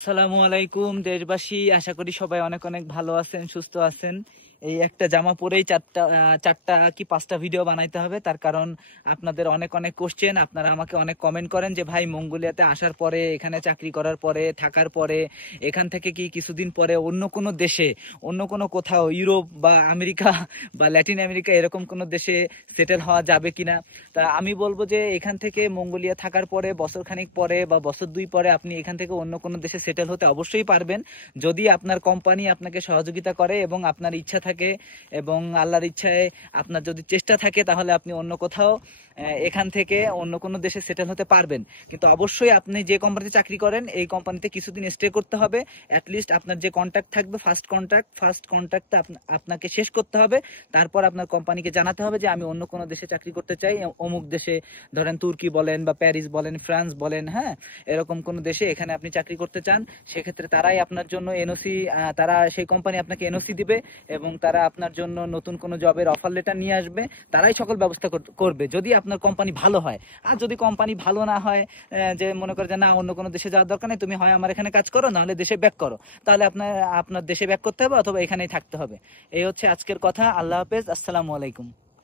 আসসালামু আলাইকুম দেশবাসী, আশা করি সবাই অনেক অনেক ভালো আছেন, সুস্থ আছেন। এই একটা জামা পরেই চারটা কি পাঁচটা ভিডিও বানাইতে হবে, তার কারণ আপনাদের অনেক অনেক কোশ্চেন। আপনারা আমাকে অনেক কমেন্ট করেন যে ভাই, মঙ্গোলিয়াতে আসার পরে, এখানে চাকরি করার পরে, থাকার পরে, এখান থেকে কি কিছুদিন পরে অন্য কোনো দেশে, অন্য কোনো কোথাও ইউরোপ বা আমেরিকা বা ল্যাটিন আমেরিকা এরকম কোনো দেশে সেটেল হওয়া যাবে কিনা। তা আমি বলবো যে এখান থেকে মঙ্গোলিয়া থাকার পরে বছর খানিক পরে বা বছর দুই পরে আপনি এখান থেকে অন্য কোনো দেশে সেটেল হতে অবশ্যই পারবেন, যদি আপনার কোম্পানি আপনাকে সহযোগিতা করে এবং আপনার ইচ্ছা থাকে এবং আল্লাহর ইচ্ছায় আপনার যদি চেষ্টা থাকে, তাহলে আপনি অন্য কোথাও এখান থেকে অন্য কোনো দেশে সেটেল হতে পারবেন। কিন্তু অবশ্যই আপনি যে কোম্পানিতে চাকরি করেন এই কোম্পানিতে কিছুদিন স্টে করতে হবে। অ্যাটলিস্ট আপনার যে কন্ট্রাক্ট থাকবে, ফার্স্ট কন্ট্রাক্টটা আপনাকে শেষ করতে হবে। তারপর আপনার কোম্পানিকে জানাতে হবে যে আমি অন্য কোনো দেশে চাকরি করতে চাই, অমুক দেশে, ধরেন তুর্কি বলেন বা প্যারিস বলেন, ফ্রান্স বলেন, হ্যাঁ, এরকম কোনো দেশে এখানে আপনি চাকরি করতে চান। সেক্ষেত্রে তারাই আপনার জন্য এনওসি, তারা সেই কোম্পানি আপনাকে এনওসি দিবে এবং তারা আপনার জন্য নতুন কোনো জবের অফার লেটার নিয়ে আসবে। তারাই সকল ব্যবস্থা করবে যদি আপনার কোম্পানি ভালো হয়। আর যদি কোম্পানি ভালো না হয়, যে মনে করে যে না, অন্য কোনো দেশে যাওয়ার দরকার নেই, তুমি হয় আমার এখানে কাজ করো, নাহলে দেশে ব্যাক করো, তাহলে আপনার দেশে ব্যাক করতে হবে অথবা এখানেই থাকতে হবে। এই হচ্ছে আজকের কথা। আল্লাহ হাফেজ, আসসালামু আলাইকুম।